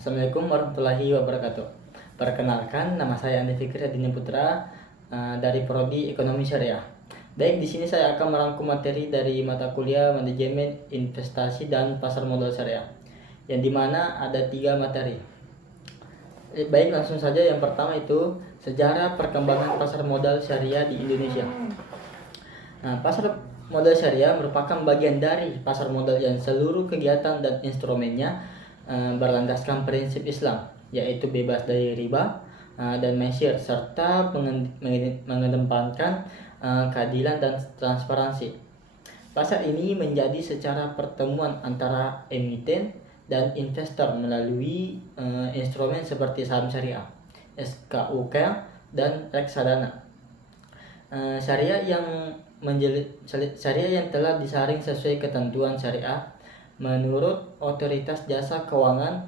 Assalamualaikum warahmatullahi wabarakatuh. Perkenalkan, nama saya Andi Fikri Adini Putra dari Prodi Ekonomi Syariah. Baik, di sini saya akan merangkum materi dari mata kuliah Manajemen Investasi dan Pasar Modal Syariah, yang dimana ada 3 materi. Baik, langsung saja. Yang pertama itu sejarah perkembangan pasar modal syariah di Indonesia. Nah, pasar modal syariah merupakan bagian dari pasar modal yang seluruh kegiatan dan instrumennya berlandaskan prinsip Islam, yaitu bebas dari riba dan mesir, serta mengedepankan keadilan dan transparansi. Pasar ini menjadi secara pertemuan antara emiten dan investor melalui instrumen seperti saham syariah, SKUK, dan reksadana. Syariah yang telah disaring sesuai ketentuan syariah menurut Otoritas Jasa Keuangan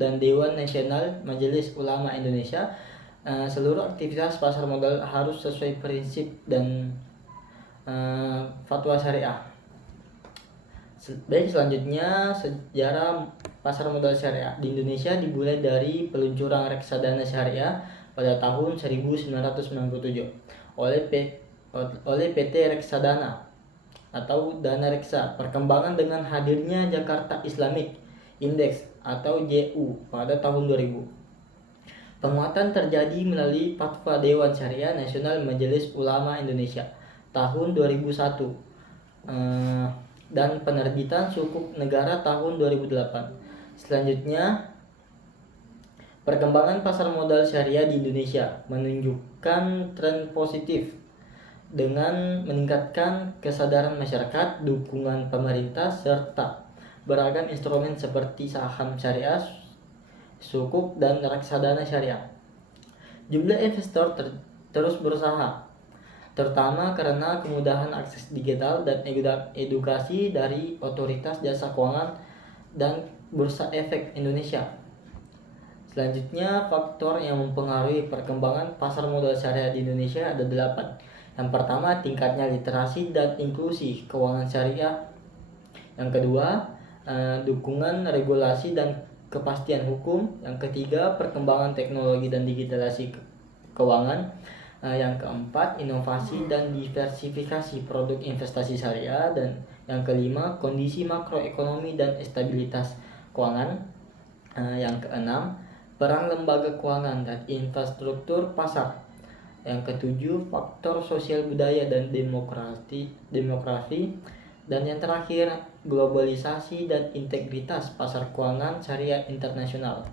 dan Dewan Nasional Majelis Ulama Indonesia. Seluruh aktivitas pasar modal harus sesuai prinsip dan fatwa syariah. Baik, selanjutnya sejarah pasar modal syariah di Indonesia dimulai dari peluncuran reksadana syariah pada tahun 1997 oleh PT Reksadana atau Dana Reksa. Perkembangan dengan hadirnya Jakarta Islamic Index atau JU pada tahun 2000. Penguatan terjadi melalui Fatwa Dewan Syariah Nasional Majelis Ulama Indonesia tahun 2001 dan penerbitan Sukuk Negara tahun 2008. Selanjutnya, perkembangan pasar modal syariah di Indonesia menunjukkan tren positif dengan meningkatkan kesadaran masyarakat, dukungan pemerintah, serta beragam instrumen seperti saham syariah, sukuk, dan reksadana syariah. Jumlah investor terus berusaha, terutama karena kemudahan akses digital dan edukasi dari Otoritas Jasa Keuangan dan Bursa Efek Indonesia. Selanjutnya, faktor yang mempengaruhi perkembangan pasar modal syariah di Indonesia ada 8. Yang pertama, tingkatnya literasi dan inklusi keuangan syariah. Yang kedua, dukungan regulasi dan kepastian hukum. Yang ketiga, perkembangan teknologi dan digitalisasi keuangan. Yang keempat, inovasi dan diversifikasi produk investasi syariah. Dan yang kelima, kondisi makroekonomi dan stabilitas keuangan. Yang keenam, peran lembaga keuangan dan infrastruktur pasar. Yang ketujuh, faktor sosial budaya dan demografi. Dan yang terakhir, globalisasi dan integritas pasar keuangan syariah internasional.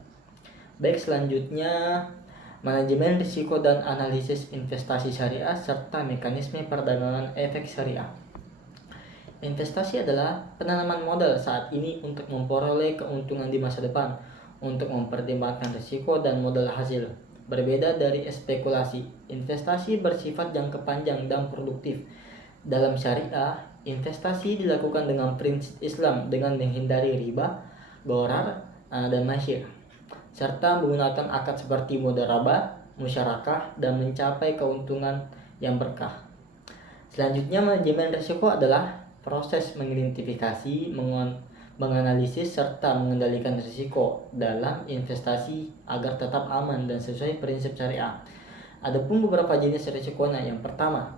Baik, selanjutnya manajemen risiko dan analisis investasi syariah serta mekanisme perdagangan efek syariah. Investasi adalah penanaman modal saat ini untuk memperoleh keuntungan di masa depan, untuk mempertimbangkan risiko dan modal hasil. Berbeda dari spekulasi, investasi bersifat jangka panjang dan produktif. Dalam syariah, investasi dilakukan dengan prinsip Islam dengan menghindari riba, gharar, dan masyir, serta menggunakan akad seperti mudharabah, musyarakah, dan mencapai keuntungan yang berkah. Selanjutnya, manajemen risiko adalah proses mengidentifikasi, menganalisis, serta mengendalikan risiko dalam investasi agar tetap aman dan sesuai prinsip syariah. Adapun beberapa jenis risikonya, yang pertama,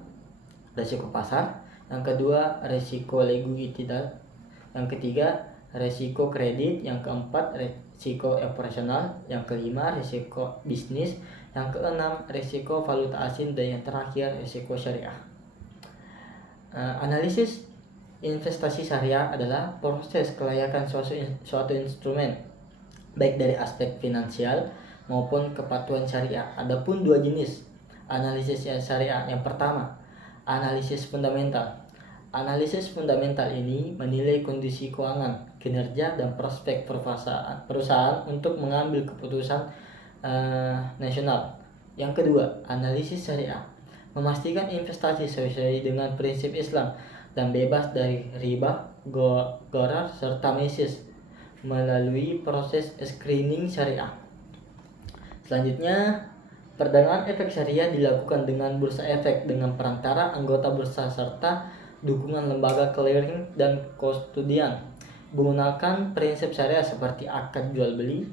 risiko pasar. Yang kedua, risiko likuiditas. Yang ketiga, risiko kredit. Yang keempat, risiko operasional. Yang kelima, risiko bisnis. Yang keenam, risiko valuta asing. Dan yang terakhir, risiko syariah. Analisis investasi syariah adalah proses kelayakan suatu instrumen, baik dari aspek finansial maupun kepatuhan syariah. Adapun 2 jenis analisis syariah. Yang pertama, analisis fundamental. Analisis fundamental ini menilai kondisi keuangan, kinerja, dan prospek perusahaan untuk mengambil keputusan nasional. Yang kedua, analisis syariah memastikan investasi sesuai dengan prinsip Islam dan bebas dari riba, gharar, serta mesir melalui proses screening syariah. Selanjutnya, perdagangan efek syariah dilakukan dengan bursa efek dengan perantara anggota bursa serta dukungan lembaga clearing dan kustodian menggunakan prinsip syariah seperti akad jual beli,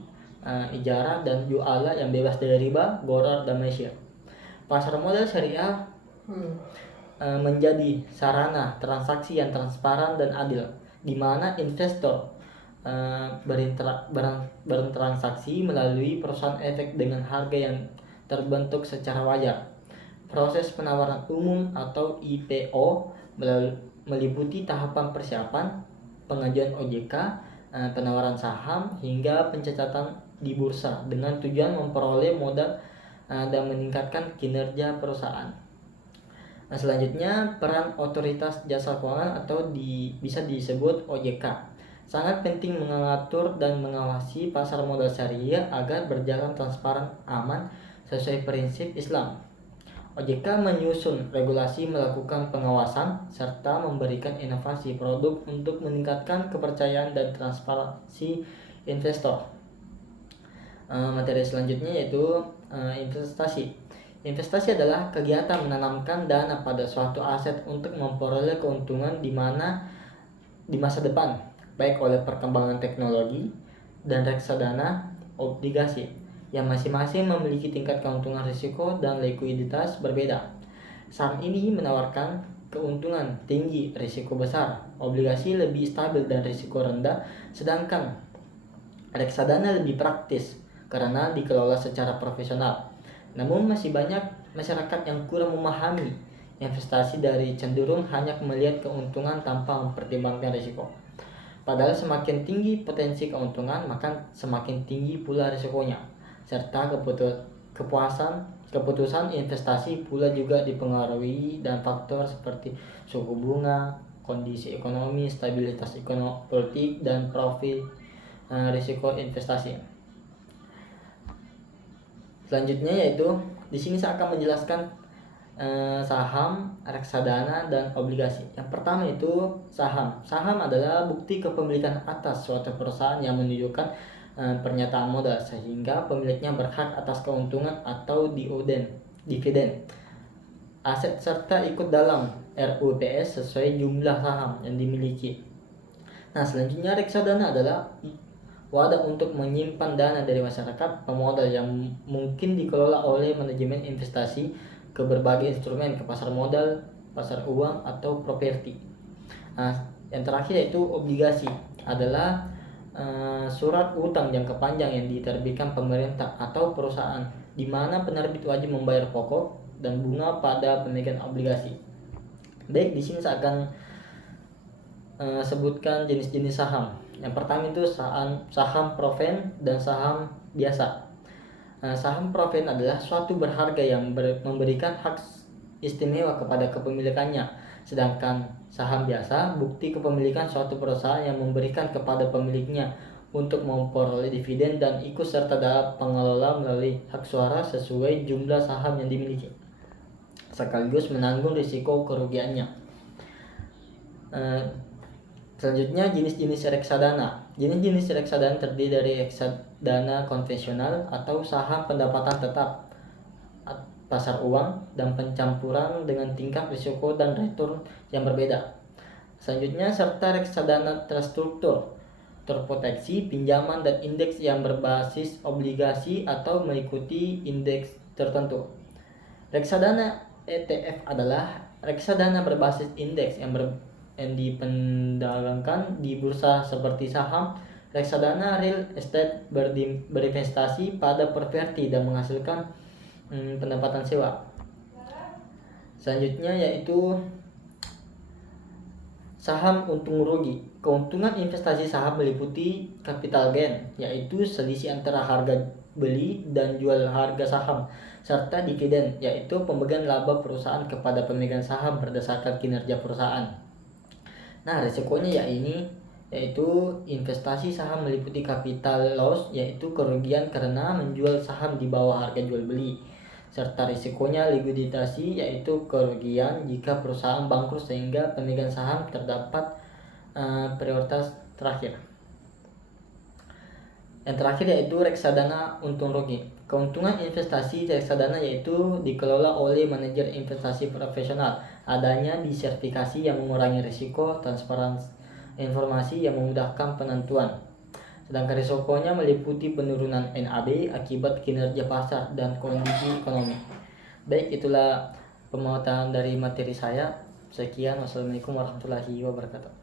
ijarah, dan ju'ala yang bebas dari riba, gharar, dan maisir. Pasar modal syariah menjadi sarana transaksi yang transparan dan adil, di mana investor berinteraksi melalui perusahaan efek dengan harga yang terbentuk secara wajar. Proses penawaran umum atau IPO meliputi tahapan persiapan, pengajuan OJK, penawaran saham, hingga pencatatan di bursa dengan tujuan memperoleh modal dan meningkatkan kinerja perusahaan. Nah, selanjutnya peran otoritas jasa keuangan atau bisa disebut OJK sangat penting mengatur dan mengawasi pasar modal syariah agar berjalan transparan, aman, sesuai prinsip Islam. OJK menyusun regulasi, melakukan pengawasan, serta memberikan inovasi produk untuk meningkatkan kepercayaan dan transparansi investor. Materi selanjutnya yaitu investasi. Investasi adalah kegiatan menanamkan dana pada suatu aset untuk memperoleh keuntungan di masa depan, baik oleh perkembangan teknologi dan reksadana obligasi, yang masing-masing memiliki tingkat keuntungan risiko dan likuiditas berbeda. Saham ini menawarkan keuntungan tinggi, risiko besar. Obligasi lebih stabil dan risiko rendah, sedangkan reksadana lebih praktis karena dikelola secara profesional. Namun masih banyak masyarakat yang kurang memahami investasi dari cenderung hanya melihat keuntungan tanpa mempertimbangkan risiko. Padahal semakin tinggi potensi keuntungan, maka semakin tinggi pula risikonya. Serta keputusan investasi pula juga dipengaruhi dan faktor seperti suku bunga, kondisi ekonomi, stabilitas politik, dan profil risiko investasi. Selanjutnya yaitu di sini saya akan menjelaskan saham, reksadana, dan obligasi. Yang pertama itu saham. Saham adalah bukti kepemilikan atas suatu perusahaan yang menunjukkan pernyataan modal, sehingga pemiliknya berhak atas keuntungan atau dividen aset serta ikut dalam RUPS sesuai jumlah saham yang dimiliki. Nah, selanjutnya reksadana adalah wadah untuk menyimpan dana dari masyarakat pemodal yang mungkin dikelola oleh manajemen investasi ke berbagai instrumen, ke pasar modal, pasar uang, atau properti. Nah, yang terakhir yaitu obligasi adalah surat utang jangka panjang yang diterbitkan pemerintah atau perusahaan, di mana penerbit wajib membayar pokok dan bunga pada pemegang obligasi. Baik, di sini saya akan sebutkan jenis-jenis saham. Yang pertama itu saham proven dan saham biasa. Saham proven adalah suatu berharga yang memberikan hak istimewa kepada kepemilikannya, sedangkan saham biasa bukti kepemilikan suatu perusahaan yang memberikan kepada pemiliknya untuk memperoleh dividen dan ikut serta dalam pengelola melalui hak suara sesuai jumlah saham yang dimiliki, sekaligus menanggung risiko kerugiannya. Selanjutnya jenis-jenis reksadana. Jenis-jenis reksadana terdiri dari reksadana konvensional atau saham pendapatan tetap, pasar uang, dan pencampuran dengan tingkat risiko dan return yang berbeda. Selanjutnya serta reksadana terstruktur, terproteksi, pinjaman, dan indeks yang berbasis obligasi atau mengikuti indeks tertentu. Reksadana ETF adalah reksadana berbasis indeks yang diperdagangkan di bursa seperti saham. Reksadana real estate berinvestasi pada properti dan menghasilkan pendapatan sewa. Selanjutnya yaitu saham untung rugi. Keuntungan investasi saham meliputi capital gain, yaitu selisih antara harga beli dan jual harga saham, serta dividen, yaitu pembagian laba perusahaan kepada pemegang saham berdasarkan kinerja perusahaan. Nah, risikonya yaitu investasi saham meliputi capital loss, yaitu kerugian karena menjual saham di bawah harga jual beli, serta risikonya likuiditas, yaitu kerugian jika perusahaan bangkrut sehingga pemegang saham terdapat prioritas terakhir. Yang terakhir yaitu reksadana untung rugi. Keuntungan investasi reksadana yaitu dikelola oleh manajer investasi profesional, adanya disertifikasi yang mengurangi risiko, transparansi informasi yang memudahkan penentuan. Sedangkan risikonya meliputi penurunan NAB akibat kinerja pasar dan kondisi ekonomi. Baik, itulah pemaparan dari materi saya. Sekian, wassalamualaikum warahmatullahi wabarakatuh.